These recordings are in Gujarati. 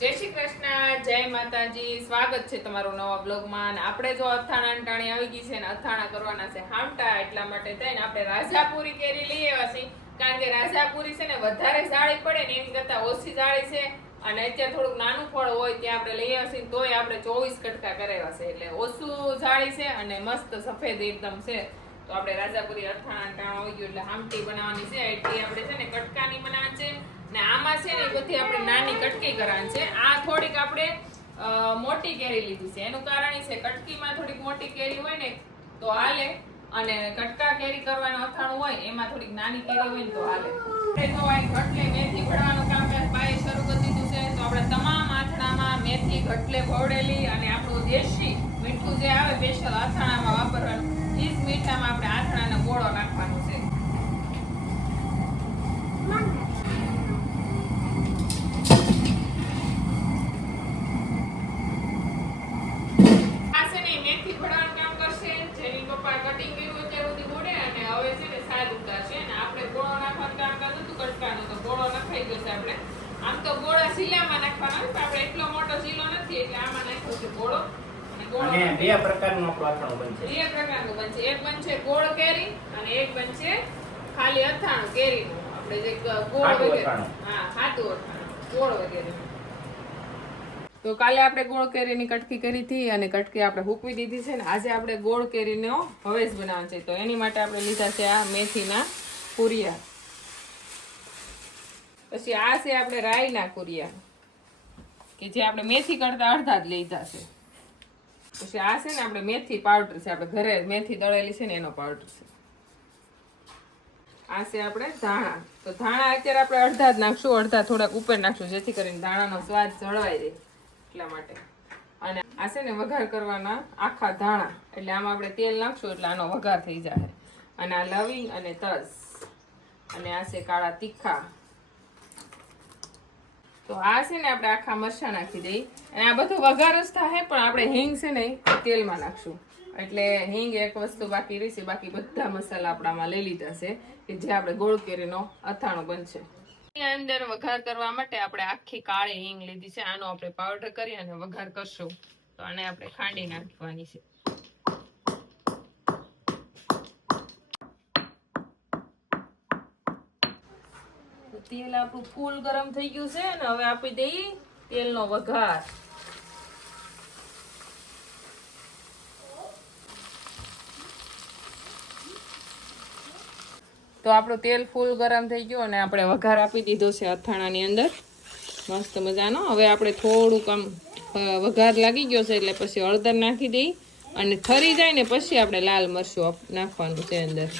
જય શ્રી કૃષ્ણ, જય માતાજી. સ્વાગત છે તમારું નવા બ્લોગમાં. આપણે જો અથાણા ટાણી આવી ગઈ છે ને અથાણા કરવાના છે હામટા, એટલા માટે થઈને આપણે રાજાપુરી કેરી લઈ આવ્યા છીએ. કારણ કે રાજાપુરી છે ને વધારે જાળી પડે ને એની કરતા ઓછી જાળી છે, અને અત્યારે થોડુંક નાનું ફળ હોય ત્યાં આપણે લઈ આવ્યા છીએ, તોય આપણે 24 કટકા કરાવ્યા છે, એટલે ઓછું જાળી છે અને મસ્ત સફેદ એકદમ છે. તો આપણે રાજાપુરી અથાણા ટાણું આવી ગયું એટલે હામટી બનાવવાની છે. એટલી આપણે છે ને કટકાની બનાવવાની છે, ને આમાં છે ને બધી આપણે નાની કટકી કરવાની છે. આ થોડીક આપણે મોટી કેરી લીધી છે, એનું કારણ એ છે કટકીમાં થોડીક મોટી કેરી હોય ને તો હાલે, અને કટકા કેરી કરવાનું અથાણું હોય એમાં થોડીક નાની કેરી હોય ને તો હાલે. તો આ ઘટલે મેથી ભરવાનું કામકાજ બાએ શરૂ કરી દીધું છે. તો આપણે તમામ આથણામાં મેથી ઘટલે ભવડેલી અને આપણું દેશી મીઠું જે આવે સ્પેશિયલ અથાણામાં વાપરવાનું, એ જ મીઠામાં આપણે આથણાનો ગોળો નાખવાનો છે. આમ તો ગોળો શીલામાં નાખવાનો, આપણે એટલો મોટો શીલો નથી એટલે આમાં નાખ્યો છે ગોળો. અને બે પ્રકારનું અથાણું બનશે. એક બનશે ગોળ કેરી અને એક બનશે ખાલી અથાણું કેરીનું. આપણે જે ગોળ વગેરે, હા ખાટું અથાણું ગોળ વગેરે. તો કાલે આપણે ગોળ કેરીની કટકી કરી હતી અને કટકી આપણે હૂકવી દીધી છે ને આજે આપણે ગોળ કેરીનો હવેશ બનાવવાનો છે. તો એની માટે આપણે લીધા છે આ મેથીના કુરિયા. પછી આ છે આપણે રાઈના કુરિયા, કે જે આપણે મેથી કરતા અડધા જ લીધા છે. પછી આ છે ને આપણે મેથી પાવડર છે, આપણે ઘરે મેથી દળેલી છે ને એનો પાવડર છે. આ છે આપણે ધાણા. તો ધાણા અત્યારે આપણે અડધા જ નાખશું, અડધા થોડાક ઉપર નાખશું જેથી કરીને ધાણાનો સ્વાદ જળવાઈ રહે એટલા માટે. અને આ છે ને વઘાર કરવાના આખા ધાણા, એટલે આમાં આપણે તેલ નાખશું એટલે આનો વઘાર થઈ જાય. અને આ લવિંગ અને તજ, અને આ છે કાળા તીખા. તો આ છે ને આપણે આખા મરચાં નાખી દઈ, અને આ બધું વઘાર જ થાય, પણ આપણે હિંગ છે ને તેલમાં નાખશું. એટલે હિંગ એક વસ્તુ બાકી રહી છે, બાકી બધા મસાલા આપણામાં લઈ લીધા છે કે જે આપણે ગોળ કેરીનો અથાણું બનશે. અંદર વઘાર કરવા માટે આપણે આખી કાળી હિંગ લીધી છે, આનો આપણે પાવડર કરી અને વઘાર કરશું. તો આને આપણે ખાંડી નાખવાની છે. તેલ આપણું ફૂલ ગરમ થઈ ગયું છે ને હવે આપી દઈએ તેલનો વઘાર. તો આપણું તેલ ફૂલ ગરમ થઈ ગયું અને આપણે વઘાર આપી દીધો છે અથાણાની અંદર મસ્ત મજાનો. હવે આપણે થોડુંક આમ વઘાર લાગી ગયો છે એટલે પછી હળદર નાખી દઈ, અને ઠરી જાય ને પછી આપણે લાલ મરચું નાખવાનું છે અંદર.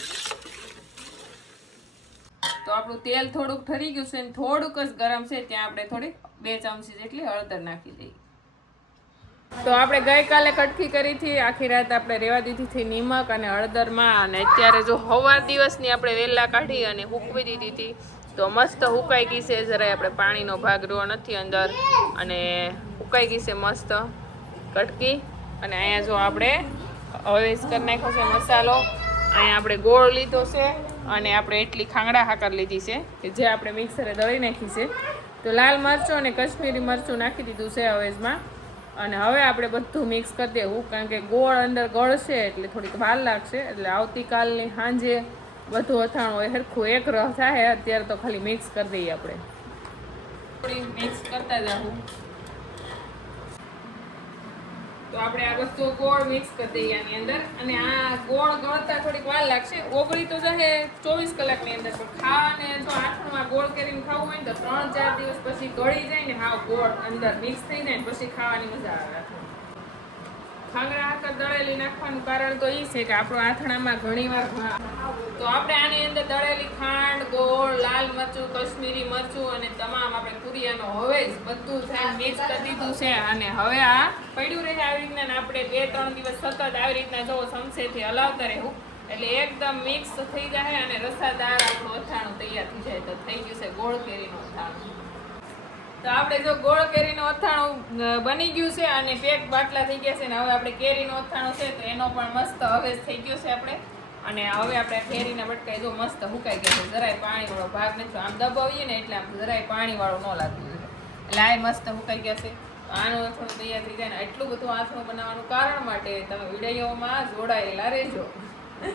તો આપણું તેલ થોડુંક ઠરી ગયું છે ને થોડુંક જ ગરમ છે, ત્યાં આપણે થોડીક 2 ચમચી જેટલી હળદર નાખી દઈએ. તો આપણે ગઈકાલે કટકી કરી હતી, આખી રાત આપણે રેવા દીધી હતી નિમક અને હળદરમાં, અને અત્યારે જો સવાર દિવસની આપણે વેલા કાઢી અને હૂકવી દીધી હતી તો મસ્ત હુકાઈ ગઈ છે. જરાય આપણે પાણીનો ભાગ રહ્યો નથી અંદર, અને હુકાઈ ગઈ છે મસ્ત કટકી. અને અહીંયા જો આપણે હવેશ કરી નાખ્યો છે મસાલો. અહીંયા આપણે ગોળ લીધો છે અને આપણે એટલી ખાંગડા હાકર લીધી છે કે જે આપણે મિક્સરે દળી નાખી છે. તો લાલ મરચું અને કશ્મીરી મરચું નાખી દીધું છે હવેશમાં, અને હવે આપણે બધું મિક્સ કરી દેવું, કારણ કે ગોળ અંદર ગળશે એટલે થોડીક વાર લાગશે. એટલે આવતીકાલની સાંજે બધું અથાણું સરખું એક રસ થાય. અત્યારે તો ખાલી મિક્સ કરી દઈએ આપણે, થોડી મિક્સ કરતા જાઉં. તો આપણે આ બધું ગોળ મિક્સ કરી દઈએ આની અંદર, અને આ ગોળ ગળતા થોડીક વાર લાગશે. ઓગળી તો જશે 24 કલાકની અંદર, પણ ખાવાને જો આથણમાં ગોળ કરીને ખાવું હોય ને તો 3-4 દિવસ પછી ગળી જાય ને હાવ ગોળ અંદર મિક્સ થઈ જાય ને પછી ખાવાની મજા આવે. ખાંગડા હાકર દળેલી નાખવાનું કારણ તો એ છે કે આપણું આથણામાં ઘણીવાર તો આપણે આની અંદર દળેલી ખાંડ, ગોળ, લાલ મરચું, કશ્મીરી મરચું અને તમામ આપણે કુરિયાનો હવેશ બધું થાય મિક્સ કરી દીધું છે. અને હવે આ પડ્યું રહે આવી રીતના, આપણે 2-3 દિવસ સતત આવી રીતના જો ચમચેથી હલાવતા રહેવું એટલે એકદમ મિક્સ થઈ જાય અને રસાદાર આપણું અથાણું તૈયાર થઈ જાય. તો થઈ ગયું છે ગોળ કેરીનું અથાણું. તો આપણે જો ગોળ કેરીનું અથાણું બની ગયું છે અને પેક બાટલા થઈ ગયા છે, ને હવે આપણે કેરીનું અથાણું છે તો એનો પણ મસ્ત હવેશ થઈ ગયો છે આપણે. અને હવે આપણે કેરીના બટકાઈ જો મસ્ત હુકાઈ ગયા છે, જરાય પાણીવાળો ભાગ નથી. આમ દબાવીએ ને એટલે આમ જરાય પાણીવાળું ન લાગતું. લાય મસ્ત મુકાઈ ગયા છે. આનું અથાણું તૈયાર થઈ જાય ને એટલું બધું આથણું બનાવવાનું કારણ માટે તમે વિડીયોમાં જોડાયેલા રહેજો.